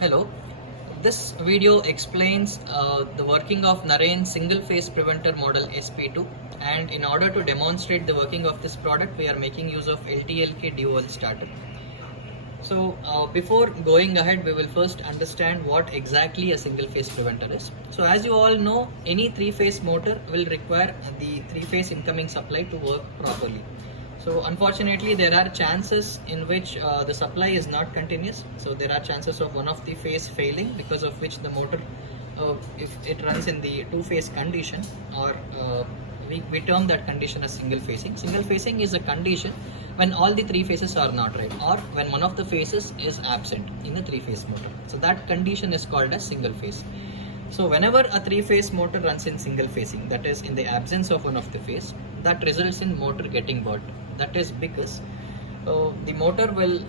Hello, this video explains the working of Narain single phase preventer model SP2, and in order to demonstrate the working of this product we are making use of LTLK dual starter. So before going ahead we will first understand what exactly a single phase preventer is. So as you all know, any three phase motor will require the three phase incoming supply to work properly. So unfortunately there are chances in which the supply is not continuous. So there are chances of one of the phase failing, because of which the motor, if it runs in the two phase condition, or we term that condition as single phasing. Single phasing is a condition when all the three phases are not right, or when one of the phases is absent in a three phase motor. So that condition is called as single phase. So whenever a three phase motor runs in single phasing, that is in the absence of one of the phase, that results in motor getting burnt. That is because the motor will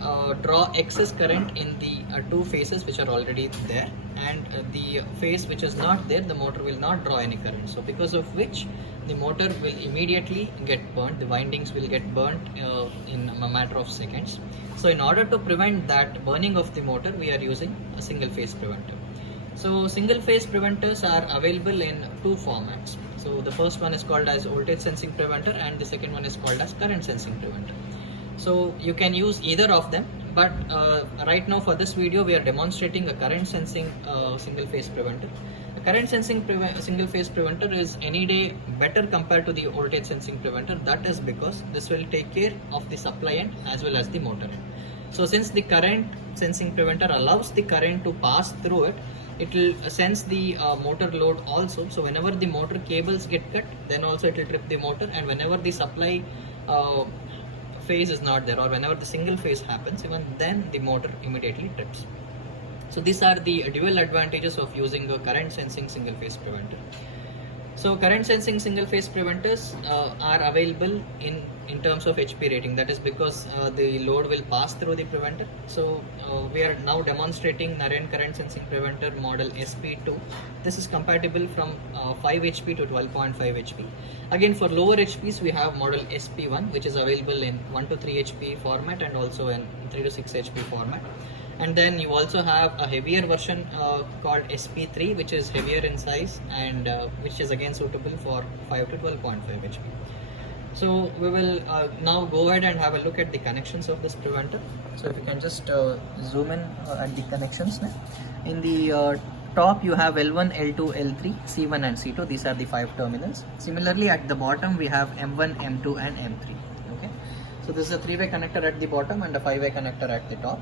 draw excess current in the two phases which are already there, and the phase which is not there, the motor will not draw any current. So because of which the motor will immediately get burnt, the windings will get burnt in a matter of seconds. So in order to prevent that burning of the motor, we are using a single phase preventer. So single phase preventers are available in two formats. So the first one is called as voltage sensing preventer, and the second one is called as current sensing preventer. So you can use either of them, but right now for this video we are demonstrating a current sensing single phase preventer. A current sensing single phase preventer is any day better compared to the voltage sensing preventer. That is because this will take care of the supply end as well as the motor end. So since the current sensing preventer allows the current to pass through it, it will sense the motor load also. So whenever the motor cables get cut, then also it will trip the motor, and whenever the supply phase is not there, or whenever the single phase happens, even then the motor immediately trips. So these are the dual advantages of using a current sensing single phase preventer. So current sensing single phase preventers are available in terms of HP rating. That is because the load will pass through the preventer. So we are now demonstrating Narain current sensing preventer model SP2. This is compatible from 5 HP to 12.5 HP. Again, for lower HPs we have model SP1, which is available in 1 to 3 HP format and also in 3 to 6 HP format. And then you also have a heavier version called SP3, which is heavier in size, and which is again suitable for 5 to 12.5 HP. So we will now go ahead and have a look at the connections of this preventer. So if you can just zoom in at the connections now. In the top you have L1, L2, L3, C1 and C2. These are the 5 terminals. Similarly at the bottom we have M1, M2 and M3. Okay. So this is a 3-way connector at the bottom and a 5-way connector at the top.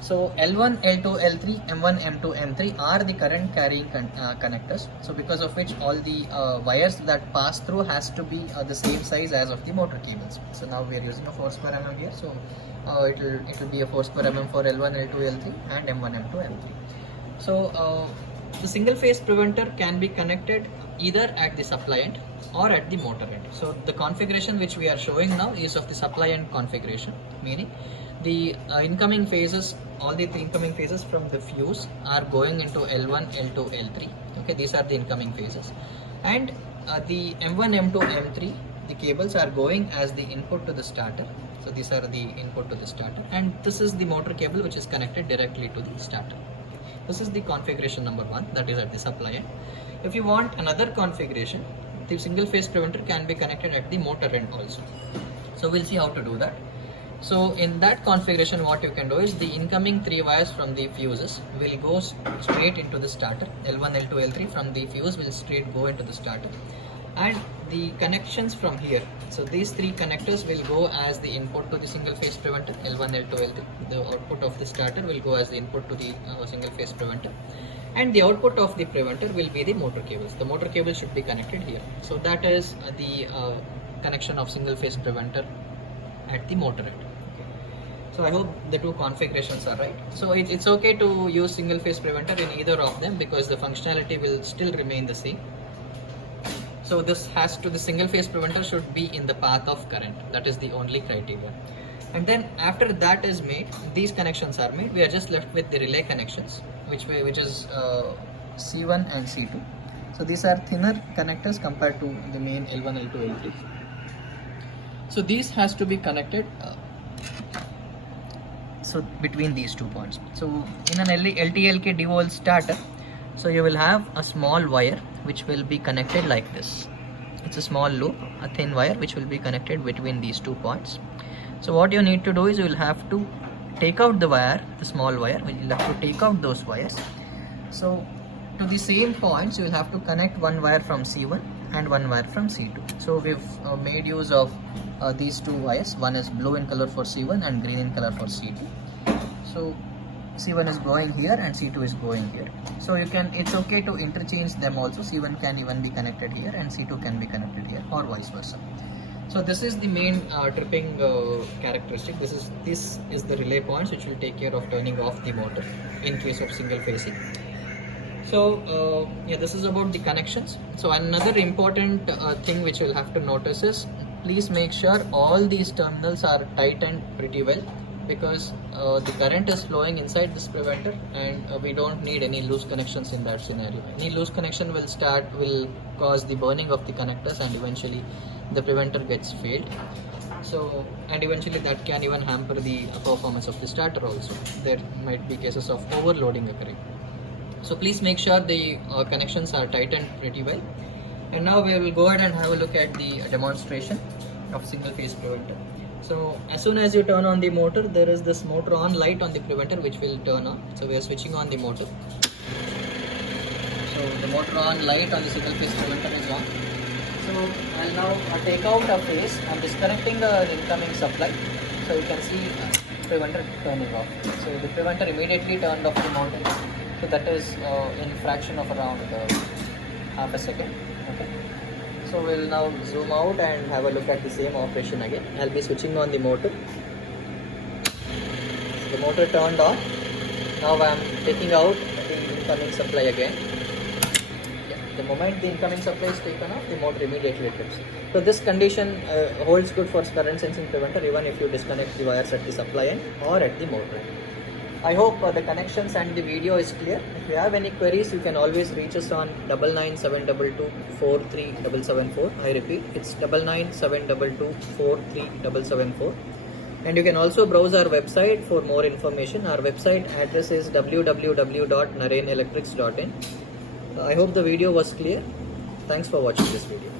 So L1, L2, L3, M1, M2, M3 are the current carrying connectors. So because of which all the wires that pass through has to be the same size as of the motor cables. So now we are using a 4 square mm here. So it will be a 4 square mm for L1, L2, L3 and M1, M2, M3. So the single phase preventer can be connected either at the supply end or at the motor end. So the configuration which we are showing now is of the supply end configuration, meaning the incoming phases, all the incoming phases from the fuse are going into L1, L2, L3. Okay, these are the incoming phases, and the M1, M2, M3, the cables are going as the input to the starter. So these are the input to the starter, and this is the motor cable which is connected directly to the starter. This is the configuration number 1, that is at the supply end. If you want another configuration, the single phase preventer can be connected at the motor end also. So we'll see how to do that. So in that configuration what you can do is the incoming 3 wires from the fuses will go straight into the starter. L1, L2, L3 from the fuse will straight go into the starter, and the connections from here, so these 3 connectors will go as the input to the single phase preventer, L1, L2, L3. The output of the starter will go as the input to the single phase preventer, and the output of the preventer will be the motor cables. The motor cable should be connected here. So that is the connection of single phase preventer at the motor end. So I hope the 2 configurations are right. So it's okay to use single phase preventer in either of them because the functionality will still remain the same. So the single phase preventer should be in the path of current. That is the only criteria. And then after that is made, these connections are made, we are just left with the relay connections, which is C1 and C2. So these are thinner connectors compared to the main L1, L2, L3. So these has to be connected so between these 2 points. So in an LTLK dual starter, so you will have a small wire which will be connected like this. It's a small loop, a thin wire which will be connected between these 2 points. So what you need to do is you will have to take out the wire, the small wire, you will have to take out those wires. So to the same points you will have to connect one wire from C1 and one wire from C2. So we've made use of these 2 wires. One is blue in color for C1 and green in color for C2. So C1 is going here and C2 is going here. So you can, it's okay to interchange them also. C1 can even be connected here and C2 can be connected here, or vice versa. So this is the main tripping characteristic. This is the relay points which will take care of turning off the motor in case of single phasing. So yeah, this is about the connections. So another important thing which you'll have to notice is, please make sure all these terminals are tightened pretty well, because the current is flowing inside this preventer, and we don't need any loose connections in that scenario. Any loose connection will cause the burning of the connectors, and eventually the preventer gets failed. So, and eventually that can even hamper the performance of the starter also. There might be cases of overloading occurring. So please make sure the connections are tightened pretty well. And now we will go ahead and have a look at the demonstration of single phase preventer. So as soon as you turn on the motor, there is this motor on light on the preventer which will turn on. So we are switching on the motor. So the motor on light on the single phase preventer is on. So I'll now take out a phase. I'm disconnecting the incoming supply. So you can see preventer turning off. So the preventer immediately turned off the motor. So that is in fraction of around half a second. Okay. So we'll now zoom out and have a look at the same operation again. I'll be switching on the motor. So the motor turned on. Now I'm taking out the incoming supply again. Yeah. The moment the incoming supply is taken off, the motor immediately trips. So this condition holds good for current sensing preventer even if you disconnect the wires at the supply end or at the motor end. I hope the connections and the video is clear. If you have any queries, you can always reach us on 99722 I repeat, it's 99722 And you can also browse our website for more information. Our website address is www.narain electrics.in. I hope the video was clear. Thanks for watching this video.